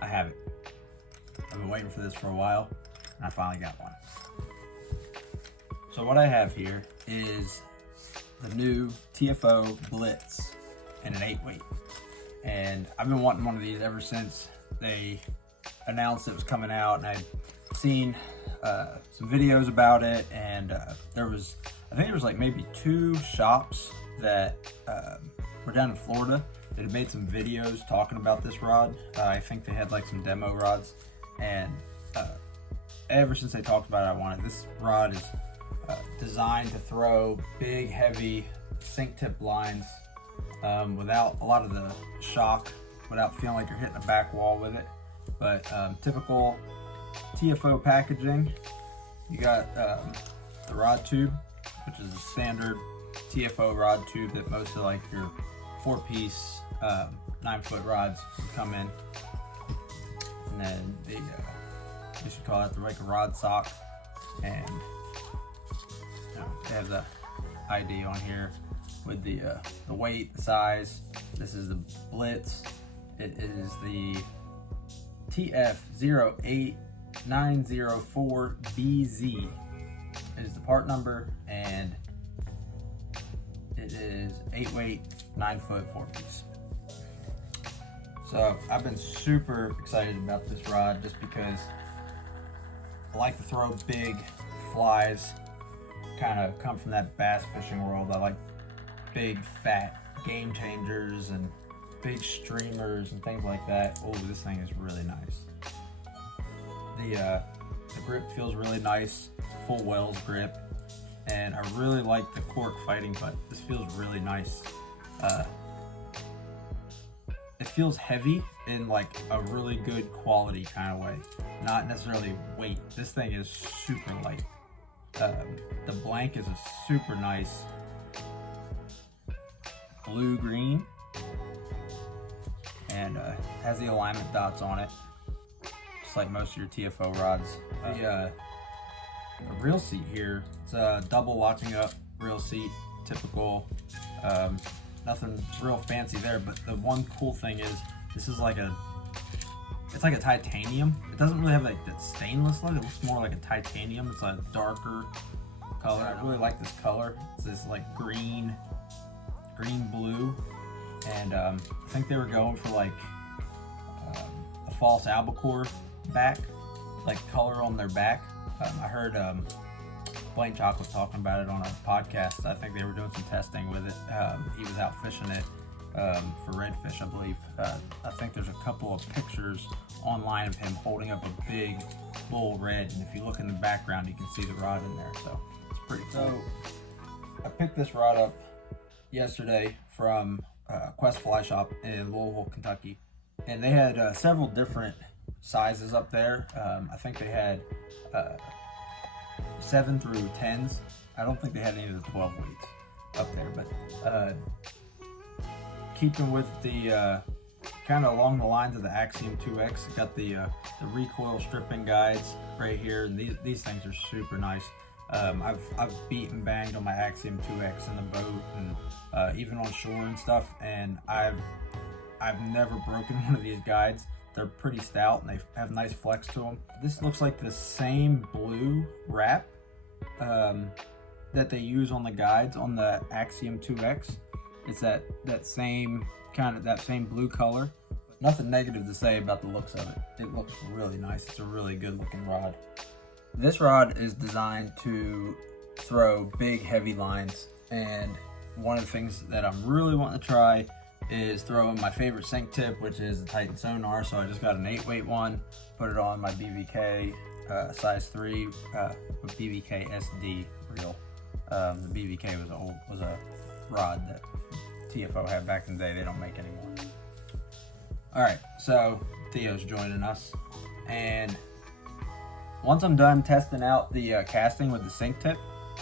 I have it. I've been waiting for this for a while, and I finally got one. So what I have here is the new TFO Blitz in an 8-weight. And I've been wanting one of these ever since they announced it was coming out, and I'd seen some videos about it, and I think there was like maybe 2 shops that were down in Florida that had made some videos talking about this rod. I think they had like some demo rods, and ever since they talked about it, I wanted this rod. Is designed to throw big, heavy sink tip lines without a lot of the shock, without feeling like you're hitting a back wall with it. But typical TFO packaging, you got the rod tube, which is a standard TFO rod tube that most of like your 4-piece 9-foot rods come in. And then the you should call it like a rod sock, and they have the ID on here with the weight, the size. This is the Blitz. It is the TF08904BZ is the part number, and it is 8-weight, 9-foot, 4-piece. So I've been super excited about this rod just because I like to throw big flies. Kind of come from that bass fishing world. I like big fat game changers and big streamers and things like that. Oh, this thing is really nice. The grip feels really nice. It's a full Wells grip, and I really like the cork fighting, but this feels really nice. It feels heavy in like a really good quality kind of way, not necessarily weight. This thing is super light. The blank is a super nice blue-green, and has the alignment dots on it, just like most of your TFO rods. The reel seat here, it's a double locking up reel seat, typical. Nothing real fancy there, but the one cool thing is this is like it's like a titanium. It doesn't really have like that stainless look. It looks more like a titanium. It's a darker color. I really like this color. It's this like green blue, and I think they were going for like a false albacore back, like color on their back. I heard Blaine Chalk was talking about it on a podcast. I think they were doing some testing with it. He was out fishing it for redfish, I believe. I think there's a couple of pictures online of him holding up a big bull red, and if you look in the background, you can see the rod in there. So it's pretty cool. So I picked this rod up yesterday from Quest Fly Shop in Louisville, Kentucky, and they had several different sizes up there. I think they had 7 through 10s. I don't think they had any of the 12 weights up there, but keeping with the kind of along the lines of the Axiom 2X, got the recoil stripping guides right here, and these things are super nice. I've beat and banged on my Axiom 2X in the boat, and even on shore and stuff, and I've never broken one of these guides. They're pretty stout and they have nice flex to them. This looks like the same blue wrap that they use on the guides on the Axiom 2X. It's that same blue color. Nothing negative to say about the looks of it. It looks really nice. It's a really good looking rod. This rod is designed to throw big heavy lines, and one of the things that I'm really wanting to try is throwing my favorite sink tip, which is the Titan Sonar. So I just got an 8-weight one, put it on my BVK size 3 with BVK SD reel. The BVK was a rod that TFO had back in the day. They don't make anymore. All right, so Theo's joining us, and once I'm done testing out the casting with the sink tip,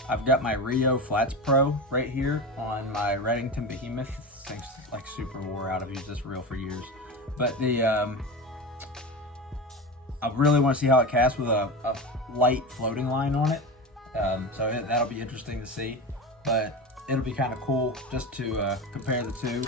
I've got my Rio Flats Pro right here on my Reddington Behemoth. This thing's like super wore out. I've used this reel for years. But the I really want to see how it casts with a light floating line on it. That'll be interesting to see. But it'll be kind of cool just to compare the two.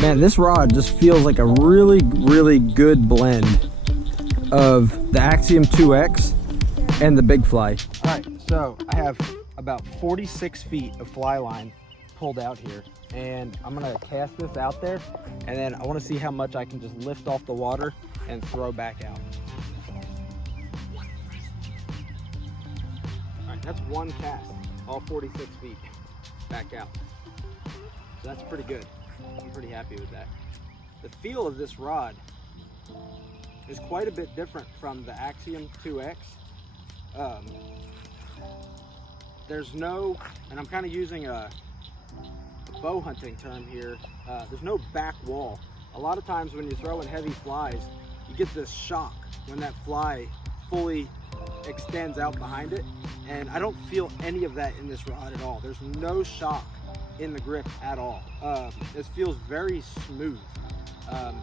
Man, this rod just feels like a really, really good blend of the Axiom 2X and the Big Fly. All right, so I have about 46 feet of fly line pulled out here, and I'm gonna cast this out there, and then I wanna see how much I can just lift off the water and throw back out. All right, that's one cast, all 46 feet back out. So that's pretty good. I'm pretty happy with that. The feel of this rod is quite a bit different from the Axiom 2X. There's no, and I'm kind of using a bow hunting term here, there's no back wall. A lot of times when you throw in heavy flies, you get this shock when that fly fully extends out behind it, and I don't feel any of that in this rod at all. There's no shock in the grip at all. It feels very smooth.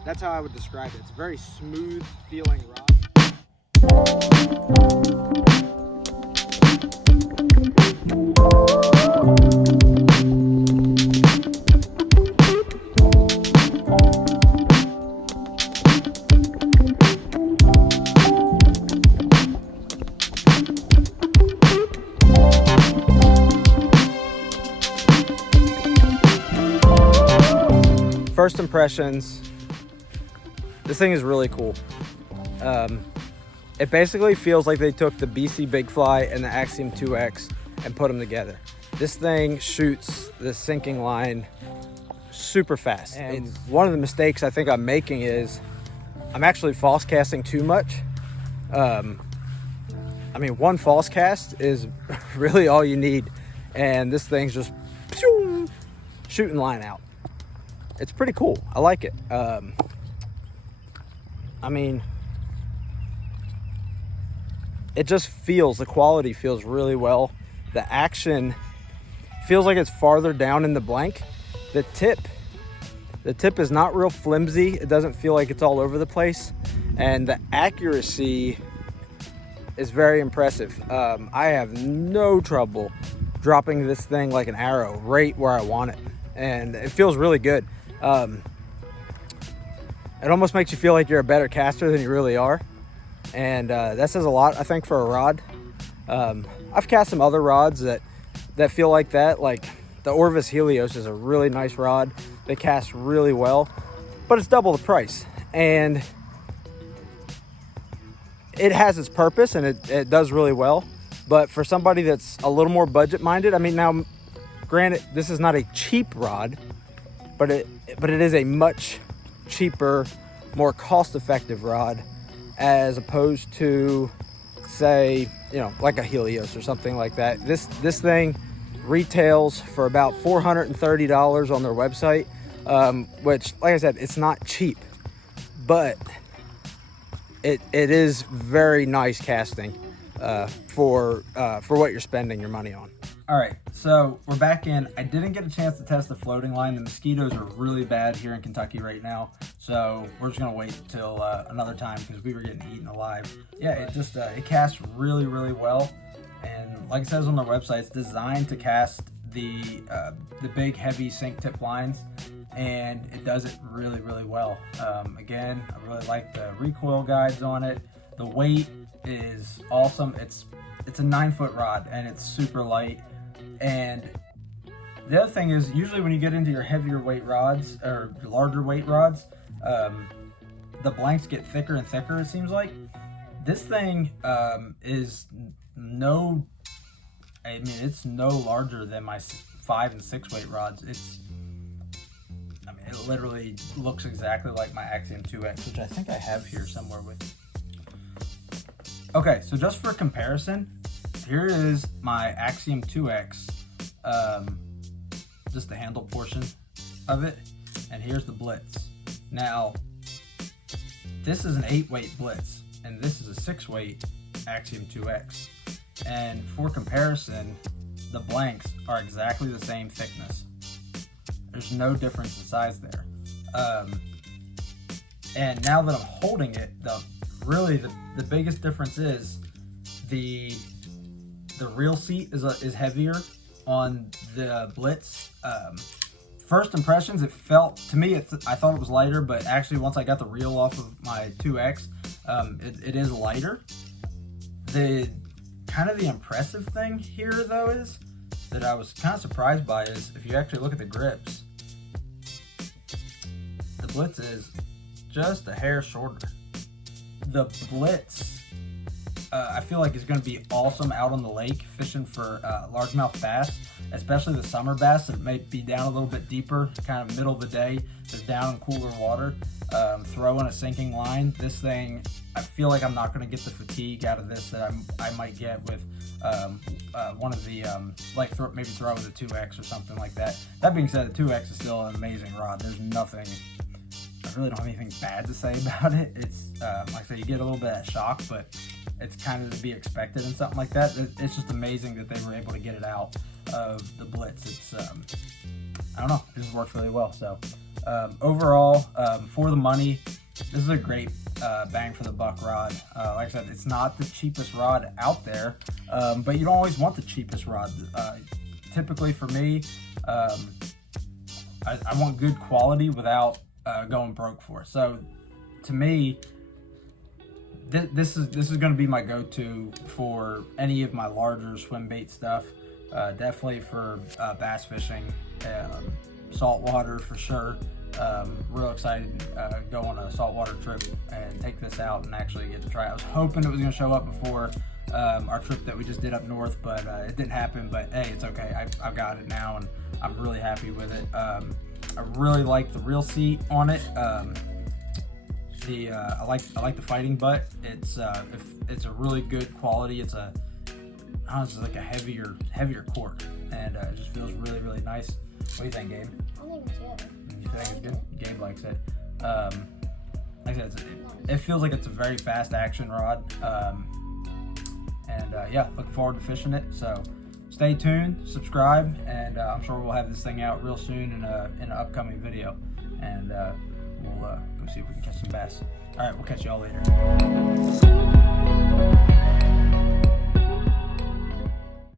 That's how I would describe it. It's a very smooth feeling rod. First impressions, this thing is really cool. It basically feels like they took the BC Big Fly and the Axiom 2X and put them together. This thing shoots the sinking line super fast. And one of the mistakes I think I'm making is I'm actually false casting too much. I mean, one false cast is really all you need, and this thing's just shooting line out. It's pretty cool. I like it. I mean, it just feels, the quality feels really well. The action feels like it's farther down in the blank. The tip is not real flimsy. It doesn't feel like it's all over the place. And the accuracy is very impressive. I have no trouble dropping this thing like an arrow right where I want it. And it feels really good. It almost makes you feel like you're a better caster than you really are, and that says a lot, I think, for a rod. I've cast some other rods that feel like that, like the Orvis Helios is a really nice rod. They cast really well, but it's double the price, and it has its purpose, and it does really well. But for somebody that's a little more budget minded, I mean, now granted, this is not a cheap rod, but it is a much cheaper, more cost-effective rod, as opposed to say, you know, like a Helios or something like that. This thing retails for about $430 on their website, which, like I said, it's not cheap, but it is very nice casting for what you're spending your money on. All right, so we're back in. I didn't get a chance to test the floating line. The mosquitoes are really bad here in Kentucky right now, so we're just gonna wait till another time because we were getting eaten alive. Yeah, it casts really, really well, and like it says on their website, it's designed to cast the big, heavy sink tip lines, and it does it really, really well. Again, I really like the recoil guides on it. The weight is awesome. It's a 9-foot rod, and it's super light. And the other thing is, usually when you get into your heavier weight rods or larger weight rods, the blanks get thicker and thicker, it seems like. This thing is it's no larger than my 5 and 6 weight rods. It literally looks exactly like my Axiom 2X, which I think I have here somewhere with me. Okay, so just for comparison, here is my Axiom 2X, just the handle portion of it, and here's the Blitz. Now, this is an 8-weight Blitz, and this is a 6-weight Axiom 2X. And for comparison, the blanks are exactly the same thickness. There's no difference in size there. And now that I'm holding it, the biggest difference is the reel seat is heavier on the Blitz. First impressions, it felt, to me, I thought it was lighter, but actually once I got the reel off of my 2X, it is lighter. The impressive thing here though is, that I was kind of surprised by is, if you actually look at the grips, the Blitz is just a hair shorter. The Blitz, I feel like is going to be awesome out on the lake fishing for largemouth bass, especially the summer bass that may be down a little bit deeper, kind of middle of the day, they're down in cooler water, throwing a sinking line. This thing, I feel like I'm not going to get the fatigue out of this that I might get with one of the, maybe throw with a 2X or something like that. That being said, the 2X is still an amazing rod. There's nothing, I really don't have anything bad to say about it. It's, like I say, you get a little bit of shock, but it's kind of to be expected and something like that. It's just amazing that they were able to get it out of the Blitz. It's, I don't know, it just works really well. So overall, for the money, this is a great bang for the buck rod. Like I said, it's not the cheapest rod out there, but you don't always want the cheapest rod. Typically for me, I want good quality without going broke for it. So to me, this is going to be my go-to for any of my larger swim bait stuff. Definitely for bass fishing, saltwater for sure. Real excited to go on a saltwater trip and take this out and actually get to try it. I was hoping it was going to show up before our trip that we just did up north, but it didn't happen. But hey, it's okay. I've got it now, and I'm really happy with it. I really like the reel seat on it. I like the fighting butt. It's a really good quality. It's honestly like a heavier cork, and it just feels really, really nice. What do you think, Gabe? I think it's good. You think it's good? Gabe likes it. Like I said, it feels like it's a very fast action rod. Yeah, looking forward to fishing it. So stay tuned, subscribe, and I'm sure we'll have this thing out real soon in an upcoming video. And we'll go see if we can catch some bass. All right, we'll catch y'all later.